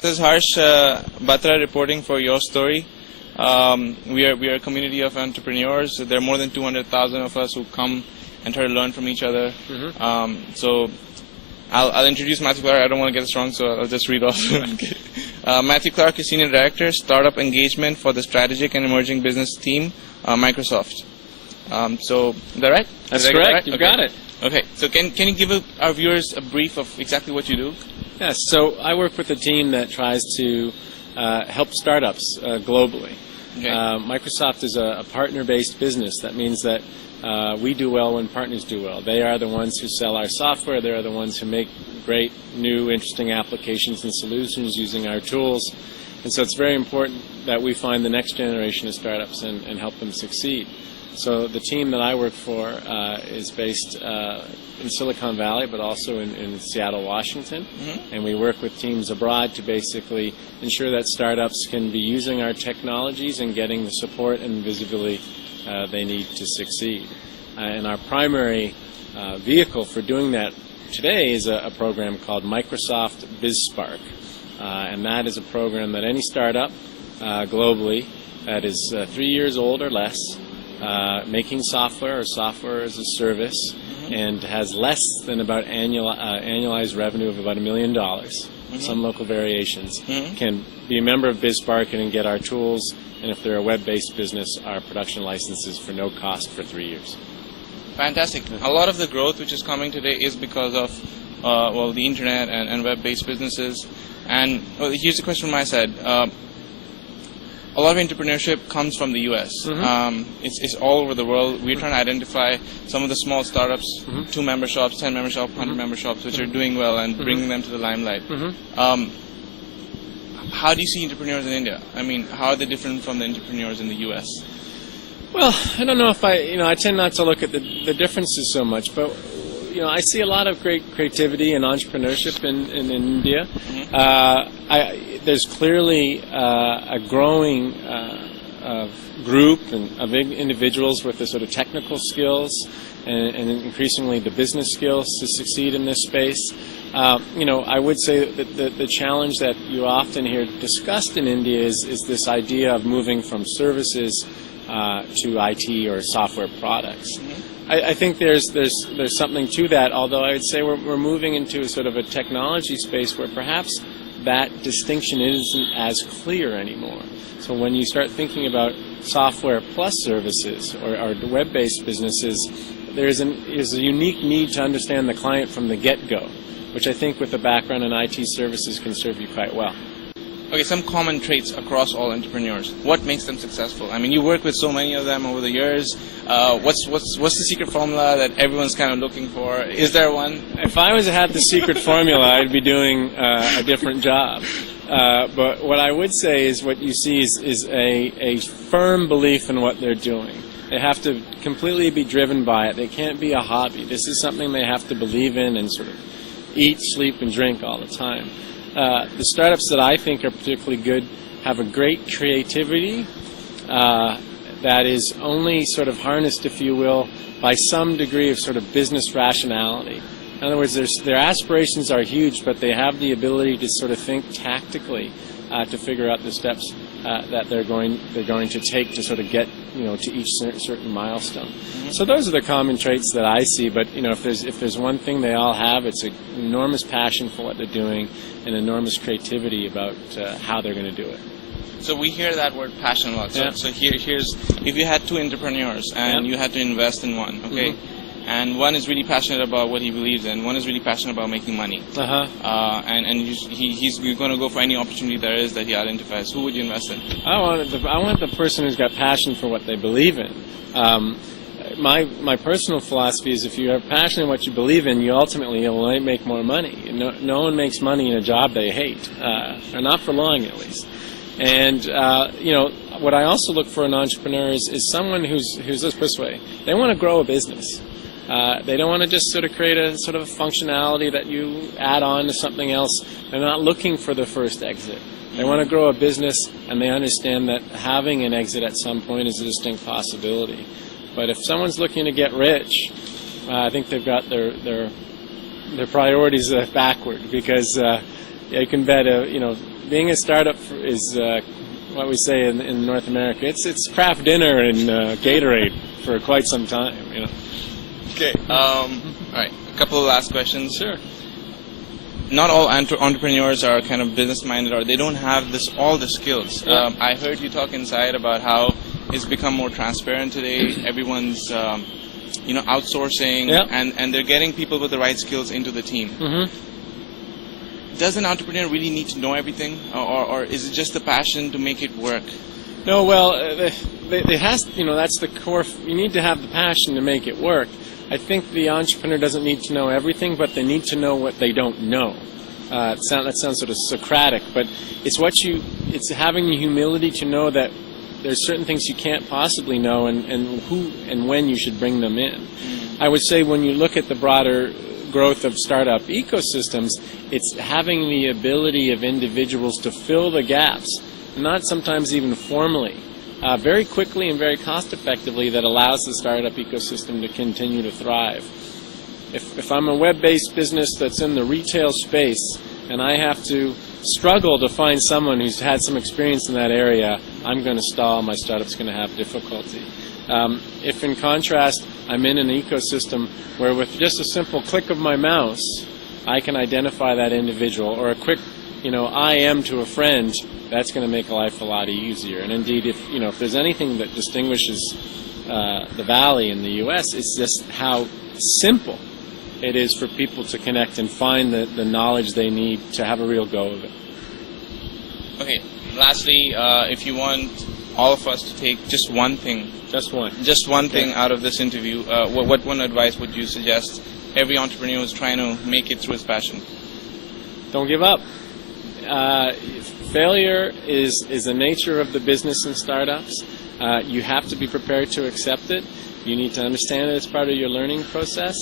This is Harsh Batra reporting for Your Story. We are a community of entrepreneurs. There are more than 200,000 of us who come and try to learn from each other. So I'll introduce Matthew Clark. I don't want to get this wrong, so I'll just read off. Matthew Clark is Senior Director, Startup Engagement for the Strategic and Emerging Business Team, Microsoft. So, is that right? That's correct. You've got it. Okay. So can you give our viewers a brief of exactly what you do? Yes. So I work with a team that tries to help startups globally. Okay. Microsoft is a partner-based business. That means that we do well when partners do well. They are the ones who sell our software. They are the ones who make great, new, interesting applications and solutions using our tools. And so it's very important that we find the next generation of startups and help them succeed. So the team that I work for is based in Silicon Valley, but also in Seattle, Washington. And we work with teams abroad to basically ensure that startups can be using our technologies and getting the support and visibility they need to succeed. And our primary vehicle for doing that today is a program called Microsoft Bizspark. And that is a program that any startup globally that is 3 years old or less, making software or software as a service, and has less than about annualized revenue of about $1 million, some local variations, can be a member of Bizspark and get our tools, and if they're a web-based business, our production licenses for no cost for 3 years. Fantastic. A lot of the growth which is coming today is because of the internet and web-based businesses. And here's a question from my side. A lot of entrepreneurship comes from the U.S. It's all over the world. We're trying to identify some of the small startups, 2 member shops, 10 member shops, 100 member shops, which are doing well and bringing them to the limelight. How do you see entrepreneurs in India? I mean, how are they different from the entrepreneurs in the U.S.? Well, I don't know if I tend not to look at the differences so much, but I see a lot of great creativity and entrepreneurship in India. There's clearly a growing group of individuals with the sort of technical skills and increasingly the business skills to succeed in this space. I would say that the challenge that you often hear discussed in India is this idea of moving from services to IT or software products. I think there's something to that, although I would say we're moving into a sort of a technology space where perhaps that distinction isn't as clear anymore. So when you start thinking about software plus services or web-based businesses, there's a unique need to understand the client from the get-go, which I think with a background in IT services can serve you quite well. Okay, some common traits across all entrepreneurs. What makes them successful? I mean, you work with so many of them over the years. What's the secret formula that everyone's kind of looking for? Is there one? If I was to have the secret formula, I'd be doing a different job. But what I would say is what you see is a firm belief in what they're doing. They have to completely be driven by it. They can't be a hobby. This is something they have to believe in and sort of eat, sleep, and drink all the time. The startups that I think are particularly good have a great creativity that is only sort of harnessed, if you will, by some degree of sort of business rationality. In other words, their aspirations are huge, but they have the ability to sort of think tactically to figure out the steps that they're going to take to sort of get to each certain milestone. So those are the common traits that I see. But if there's one thing they all have, it's an enormous passion for what they're doing and enormous creativity about how they're going to do it. So we hear that word passion a lot. So here's if you had 2 entrepreneurs and you had to invest in one, okay? And one is really passionate about what he believes in. One is really passionate about making money. And he's going to go for any opportunity there is that he identifies. Who would you invest in? I want the person who's got passion for what they believe in. My personal philosophy is if you have passion in what you believe in, you ultimately will make more money. No one makes money in a job they hate, or not for long at least. And what I also look for in an entrepreneur is someone who's this way. They want to grow a business. They don't want to just sort of create a sort of functionality that you add on to something else. They're not looking for the first exit. They want to grow a business, and they understand that having an exit at some point is a distinct possibility. But if someone's looking to get rich, I think they've got their priorities backward, because you can bet being a startup is what we say in North America. It's craft dinner and Gatorade for quite some time. You know. Okay. All right. A couple of last questions. Sure. Not all entrepreneurs are kind of business-minded, or they don't have all the skills. Yeah. I heard you talk inside about how it's become more transparent today. Everyone's, outsourcing, Yeah. and they're getting people with the right skills into the team. Mm-hmm. Does an entrepreneur really need to know everything, or is it just the passion to make it work? No, well, it has. That's the core. You need to have the passion to make it work. I think the entrepreneur doesn't need to know everything, but they need to know what they don't know. That sounds sort of Socratic, but it's having the humility to know that there's certain things you can't possibly know, and who and when you should bring them in. I would say when you look at the broader growth of startup ecosystems, it's having the ability of individuals to fill the gaps, not sometimes even formally, very quickly and very cost effectively, that allows the startup ecosystem to continue to thrive. If I'm a web-based business that's in the retail space and I have to struggle to find someone who's had some experience in that area, I'm going to stall. My startup's going to have difficulty. If in contrast I'm in an ecosystem where with just a simple click of my mouse I can identify that individual, or a quick IM to a friend, that's going to make life a lot easier. And indeed, if there's anything that distinguishes the Valley in the U.S., it's just how simple it is for people to connect and find the knowledge they need to have a real go of it. Okay. Lastly, if you want all of us to take just one thing, out of this interview, what one advice would you suggest every entrepreneur who's trying to make it through his passion? Don't give up. Failure is the nature of the business in startups. You have to be prepared to accept it. You need to understand that it's part of your learning process.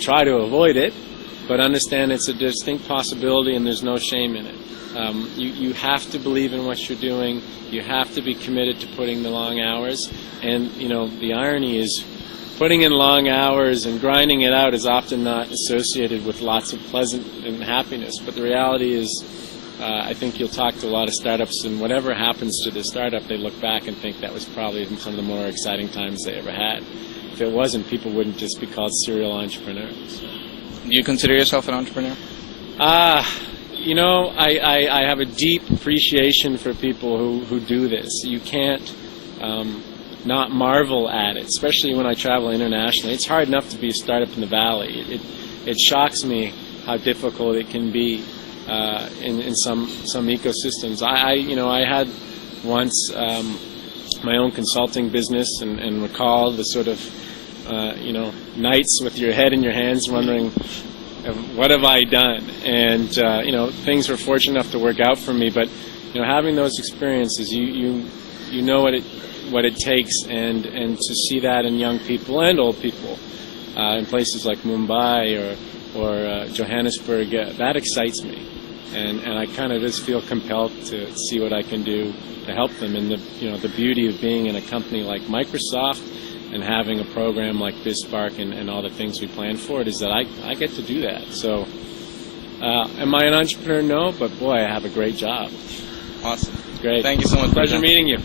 Try to avoid it, but understand it's a distinct possibility and there's no shame in it. You have to believe in what you're doing. You have to be committed to putting the long hours. And, the irony is putting in long hours and grinding it out is often not associated with lots of pleasant and happiness. But the reality is, I think you'll talk to a lot of startups, and whatever happens to the startup, they look back and think that was probably some of the more exciting times they ever had. If it wasn't, people wouldn't just be called serial entrepreneurs. Do you consider yourself an entrepreneur? I have a deep appreciation for people who do this. You can't not marvel at it, especially when I travel internationally. It's hard enough to be a startup in the Valley. It shocks me how difficult it can be in some ecosystems. I had once my own consulting business and recall the sort of nights with your head in your hands wondering, what have I done? And things were fortunate enough to work out for me, but having those experiences, you know what it takes, and to see that in young people and old people in places like Mumbai or Johannesburg, that excites me, and I kind of just feel compelled to see what I can do to help them. And the beauty of being in a company like Microsoft and having a program like Bizspark and all the things we plan for it is that I get to do that. So am I an entrepreneur? No, but boy, I have a great job. Awesome. Great. Thank you so much. Pleasure meeting you.